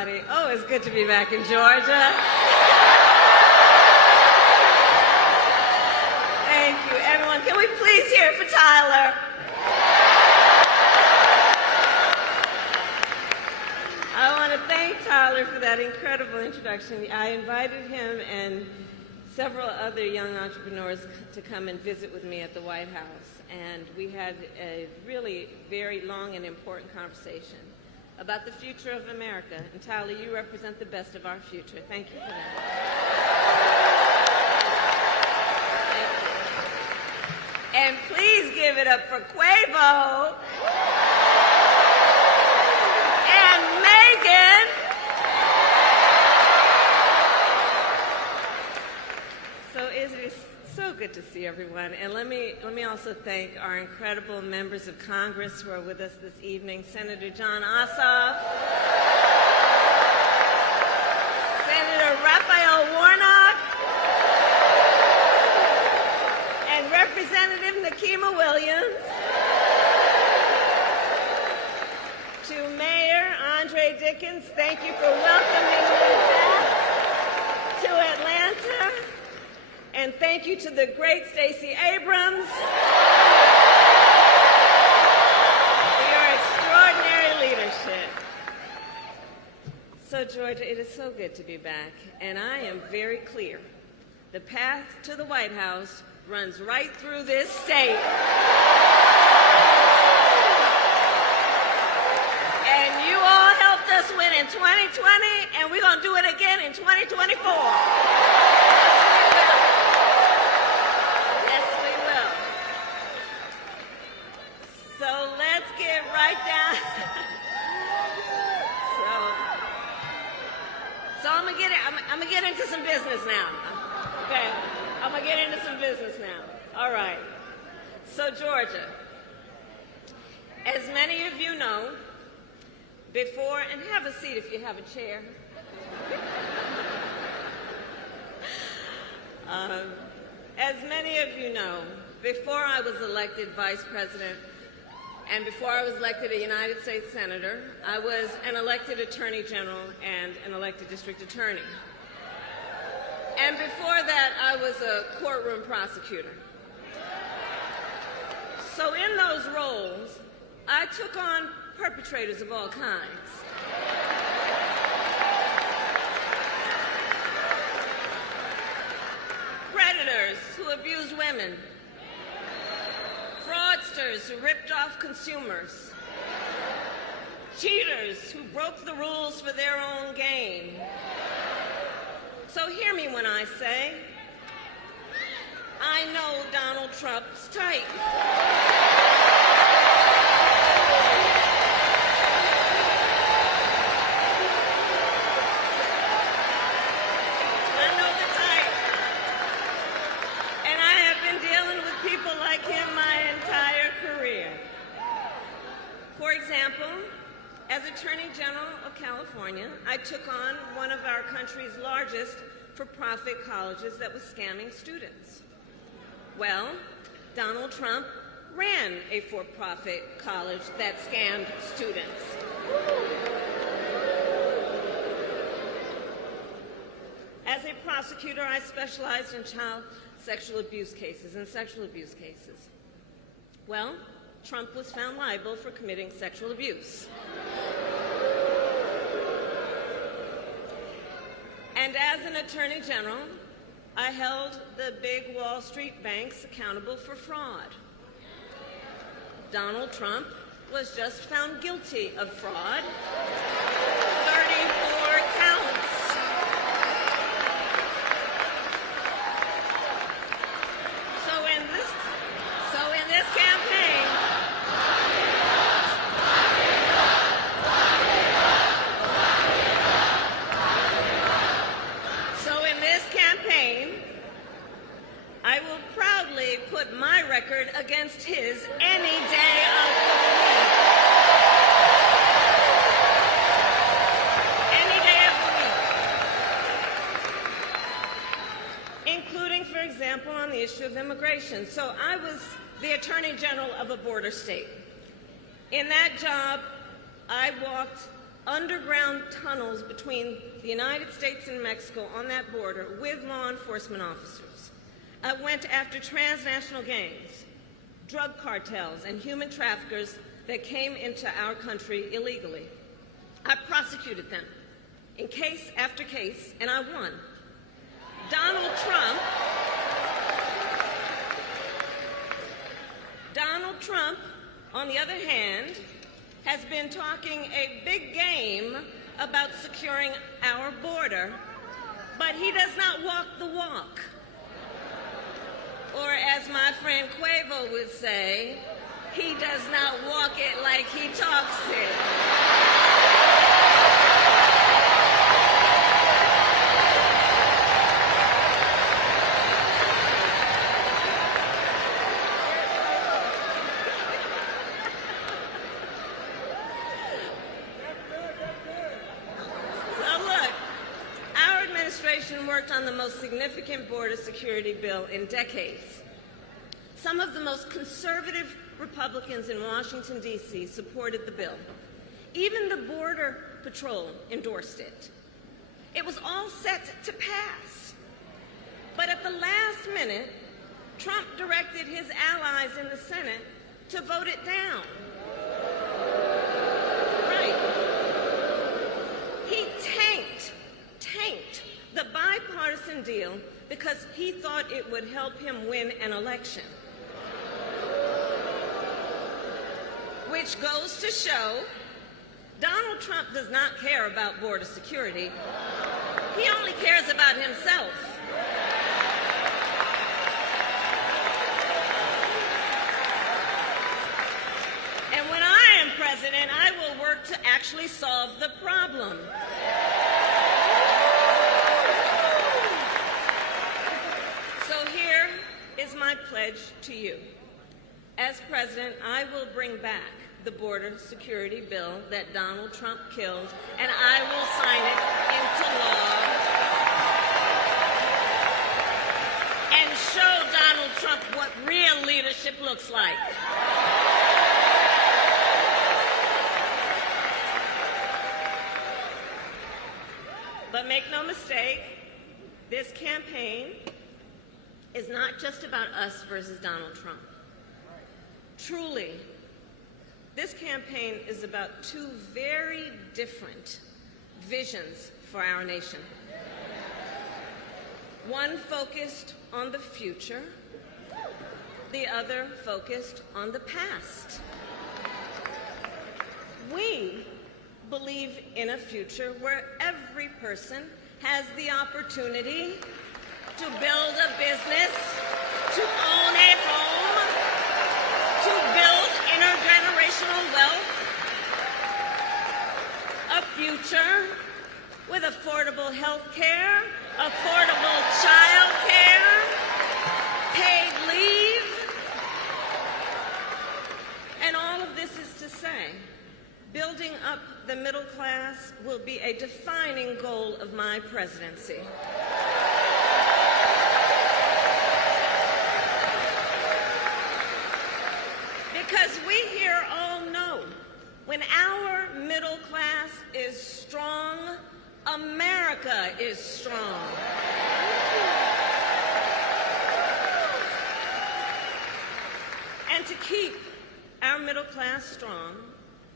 everybody. Oh, it's good to be back in Georgia. Thank you, everyone. Can we please hear it for Tyler? I want to thank Tyler for that incredible introduction. I invited him and several other young entrepreneurs to come and visit with me at the White House, and we had a really very long and important conversation about the future of America. And Tyler, you represent the best of our future. Thank you for that. Thank you. And please give it up for Quavo and Megan. So it is so good to see everyone. And let me also thank our incredible members of Congress who are with us this evening. Senator John Ossoff, Senator Raphael Warnock, and Representative Nikema Williams, to Mayor Andre Dickens, thank you for welcoming me back to Atlanta. And thank you to the great Stacey Abrams for your extraordinary leadership. So, Georgia, it is so good to be back, and I am very clear. The path to the White House runs right through this state. And you all helped us win in 2020, and we're going to do it again in 2024. So let's get right down. So I'm gonna get into some business now. Okay, I'm gonna get into some business now. All right. So Georgia, as many of you know, before, and have a seat if you have a chair. As many of you know, before I was elected vice president, and before I was elected a United States Senator, I was an elected Attorney General and an elected District Attorney. And before that, I was a courtroom prosecutor. So in those roles, I took on perpetrators of all kinds. Predators who abused women, fraudsters who ripped off consumers, cheaters who broke the rules for their own gain. So hear me when I say, I know Donald Trump's type. I know the type. And I have been dealing with people like him my entire career. For example, as Attorney General of California, I took on one of our country's largest for-profit colleges that was scamming students. Well, Donald Trump ran a for-profit college that scammed students. As a prosecutor, I specialized in child sexual abuse cases and sexual abuse cases. Well, Trump was found liable for committing sexual abuse. And as an Attorney General, I held the big Wall Street banks accountable for fraud. Donald Trump was just found guilty of fraud, 34 counts. So in this campaign, I will proudly put my record against his any day of the week. Any day of the week. Including, for example, on the issue of immigration. So I was the Attorney General of a border state. In that job, I walked underground tunnels between the United States and Mexico on that border with law enforcement officers. I went after transnational gangs, drug cartels, and human traffickers that came into our country illegally. I prosecuted them in case after case, and I won. Donald Trump, on the other hand, has been talking a big game about securing our border, but he does not walk the walk. Or as my friend Quavo would say, he does not walk it like he talks it. Worked on the most significant border security bill in decades. Some of the most conservative Republicans in Washington, D.C. supported the bill. Even the Border Patrol endorsed it. It was all set to pass. But at the last minute, Trump directed his allies in the Senate to vote it down. Right. He tanked the bipartisan deal because he thought it would help him win an election. Which goes to show Donald Trump does not care about border security. He only cares about himself. And when I am president, I will work to actually solve the problem. Is my pledge to you. As president, I will bring back the border security bill that Donald Trump killed, and I will sign it into law and show Donald Trump what real leadership looks like. But make no mistake, this campaign is not just about us versus Donald Trump. Truly, this campaign is about two very different visions for our nation. One focused on the future, the other focused on the past. We believe in a future where every person has the opportunity to build a business, to own a home, to build intergenerational wealth, a future with affordable health care, affordable child care, paid leave. And all of this is to say, building up the middle class will be a defining goal of my presidency. Because we here all know when our middle class is strong, America is strong. And to keep our middle class strong,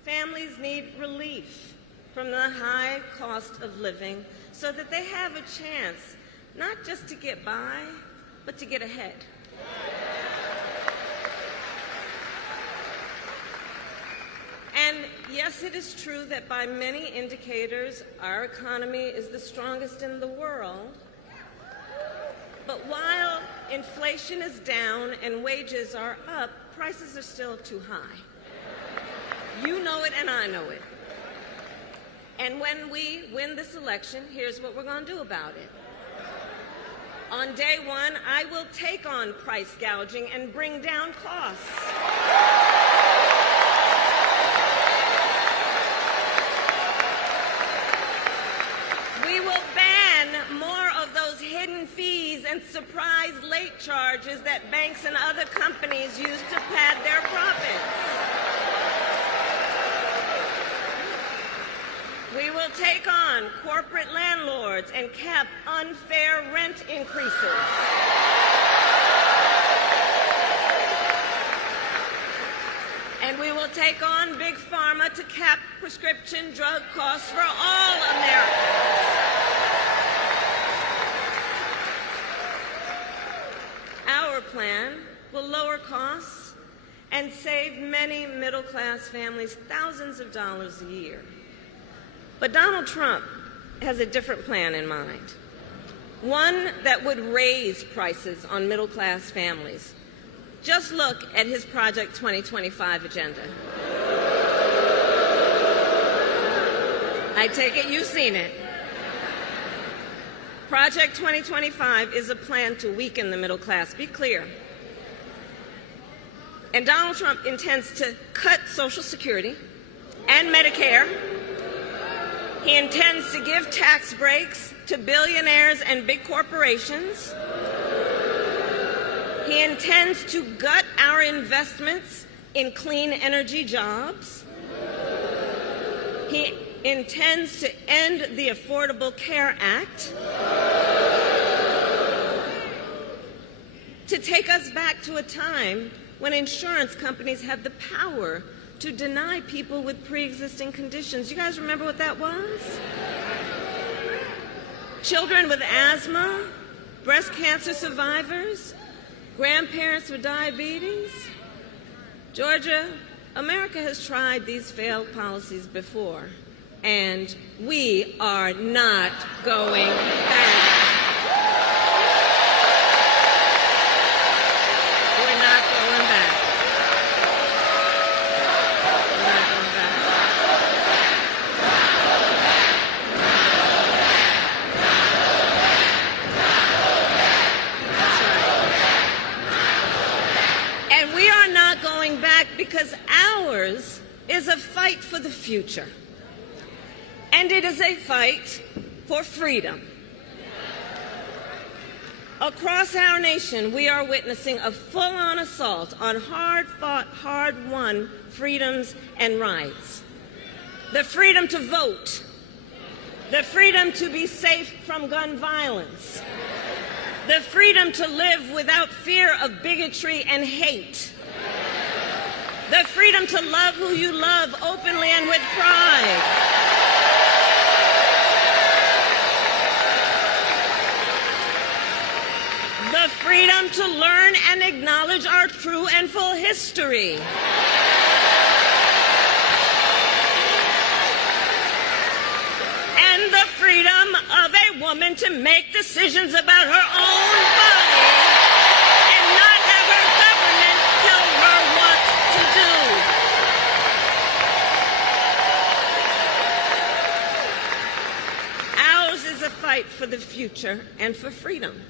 families need relief from the high cost of living so that they have a chance not just to get by, but to get ahead. And yes, it is true that by many indicators, our economy is the strongest in the world. But while inflation is down and wages are up, prices are still too high. You know it and I know it. And when we win this election, here's what we're going to do about it. On day one, I will take on price gouging and bring down costs. We will ban more of those hidden fees and surprise late charges that banks and other companies use to pad their profits. will take on corporate landlords and cap unfair rent increases. And we will take on Big Pharma to cap prescription drug costs for all Americans. Our plan will lower costs and save many middle-class families thousands of dollars a year. But Donald Trump has a different plan in mind, one that would raise prices on middle-class families. Just look at his Project 2025 agenda. I take it you've seen it. Project 2025 is a plan to weaken the middle class. Be clear. And Donald Trump intends to cut Social Security and Medicare. He intends to give tax breaks to billionaires and big corporations. He intends to gut our investments in clean energy jobs. He intends to end the Affordable Care Act, to take us back to a time when insurance companies had the power to deny people with pre-existing conditions. You guys remember what that was? Children with asthma, breast cancer survivors, grandparents with diabetes. Georgia, America has tried these failed policies before, and we are not going back. We're not going back. We're not going back. That's right. And we are not going back because ours is a fight for the future. And it is a fight for freedom. Across our nation, we are witnessing a full-on assault on hard-fought, hard-won freedoms and rights. The freedom to vote, the freedom to be safe from gun violence, the freedom to live without fear of bigotry and hate, the freedom to love who you love openly and with pride, the freedom to learn and acknowledge our true and full history. And the freedom of a woman to make decisions about her own body and not have her government tell her what to do. Ours is a fight for the future and for freedom.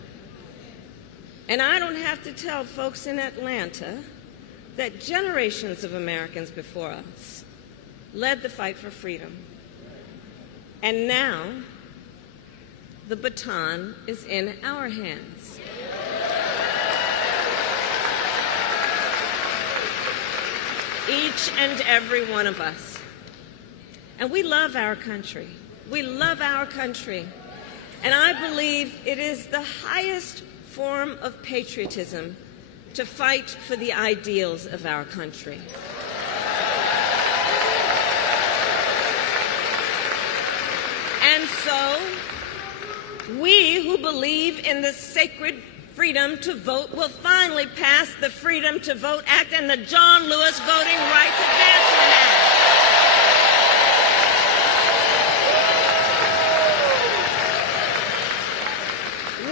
And I don't have to tell folks in Atlanta that generations of Americans before us led the fight for freedom. And now, the baton is in our hands. Each and every one of us. And we love our country. We love our country. And I believe it is the highest form of patriotism to fight for the ideals of our country. And so, we who believe in the sacred freedom to vote will finally pass the Freedom to Vote Act and the John Lewis Voting Rights Advancement Act.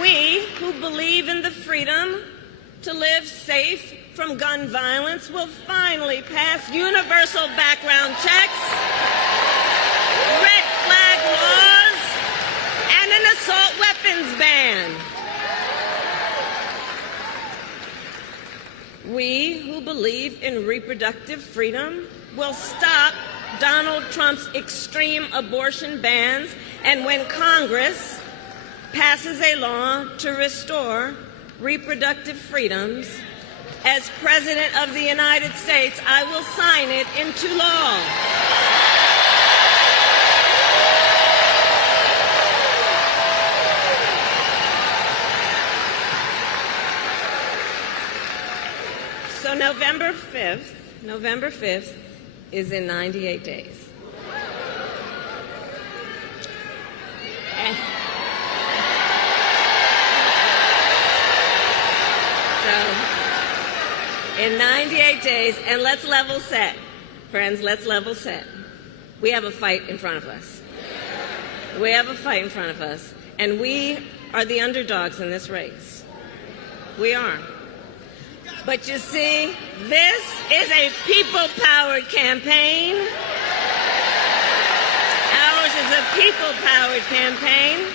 We who believe in the freedom to live safe from gun violence will finally pass universal background checks, red flag laws, and an assault weapons ban. We who believe in reproductive freedom will stop Donald Trump's extreme abortion bans, and when Congress passes a law to restore reproductive freedoms, as President of the United States, I will sign it into law. November 5th is in 98 days. And so, in 98 days, and let's level set. Friends, let's level set. We have a fight in front of us. We have a fight in front of us, and we are the underdogs in this race. We are. But you see, this is a people-powered campaign. Ours is a people-powered campaign.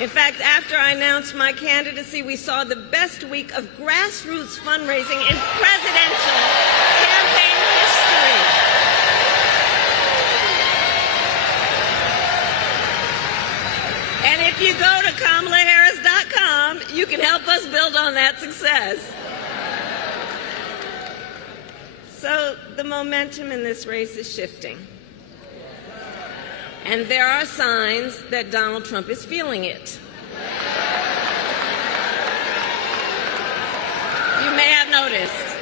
In fact, after I announced my candidacy, we saw the best week of grassroots fundraising in presidential campaign history. And if you go to KamalaHarris.com, you can help us build on that success. So the momentum in this race is shifting. And there are signs that Donald Trump is feeling it. You may have noticed.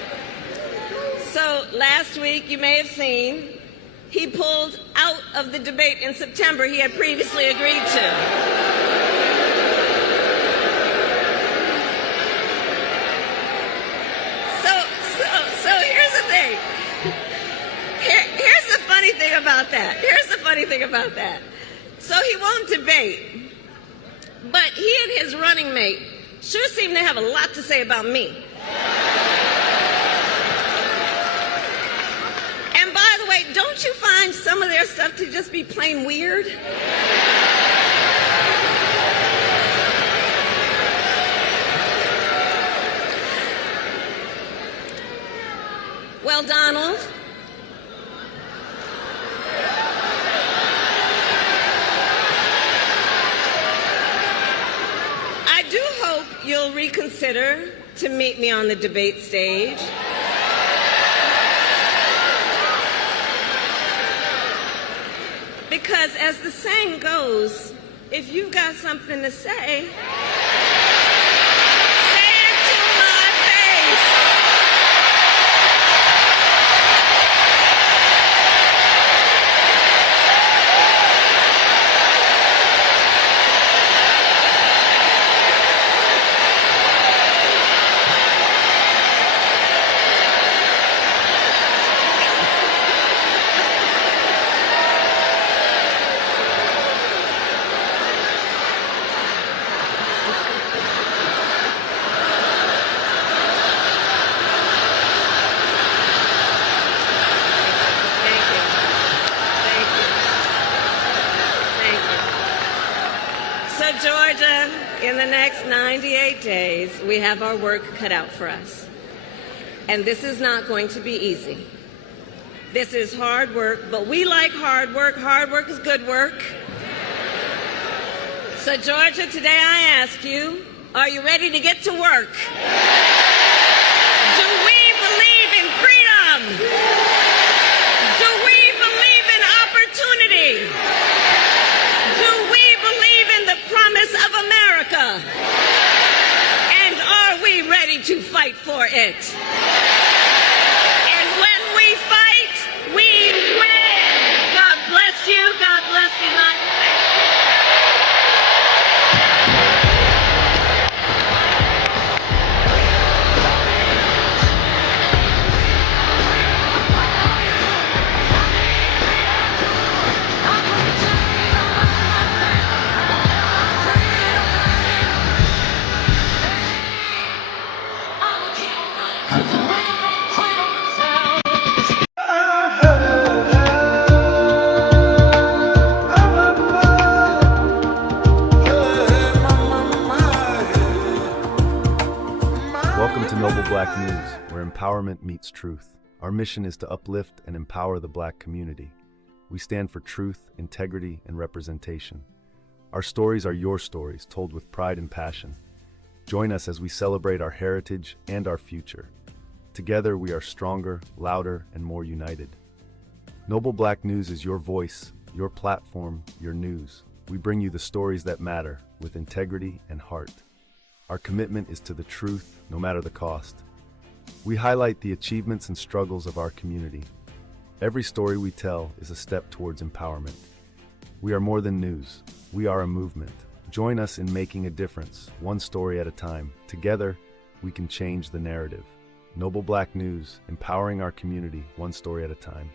So last week, you may have seen, he pulled out of the debate in September he had previously agreed to. Here's the funny thing about that. So he won't debate, but he and his running mate sure seem to have a lot to say about me. And by the way, don't you find some of their stuff to just be plain weird? Well, Donald, I do hope you'll reconsider to meet me on the debate stage. Because as the saying goes, if you've got something to say, Georgia, in the next 98 days, we have our work cut out for us. And this is not going to be easy. This is hard work, but we like hard work. Hard work is good work. So, Georgia, today I ask you, are you ready to get to work? Do we believe in freedom? Do we believe in opportunity? Promise of America. And are we ready to fight for it? And when we fight, we win. God bless you. God bless the United States. Welcome to Noble Black News, where empowerment meets truth. Our mission is to uplift and empower the Black community. We stand for truth, integrity, and representation. Our stories are your stories, told with pride and passion. Join us as we celebrate our heritage and our future. Together, we are stronger, louder, and more united. Noble Black News is your voice, your platform, your news. We bring you the stories that matter, with integrity and heart. Our commitment is to the truth, no matter the cost. We highlight the achievements and struggles of our community. Every story we tell is a step towards empowerment. We are more than news. We are a movement. Join us in making a difference, one story at a time. Together, we can change the narrative. Noble Black News, empowering our community, one story at a time.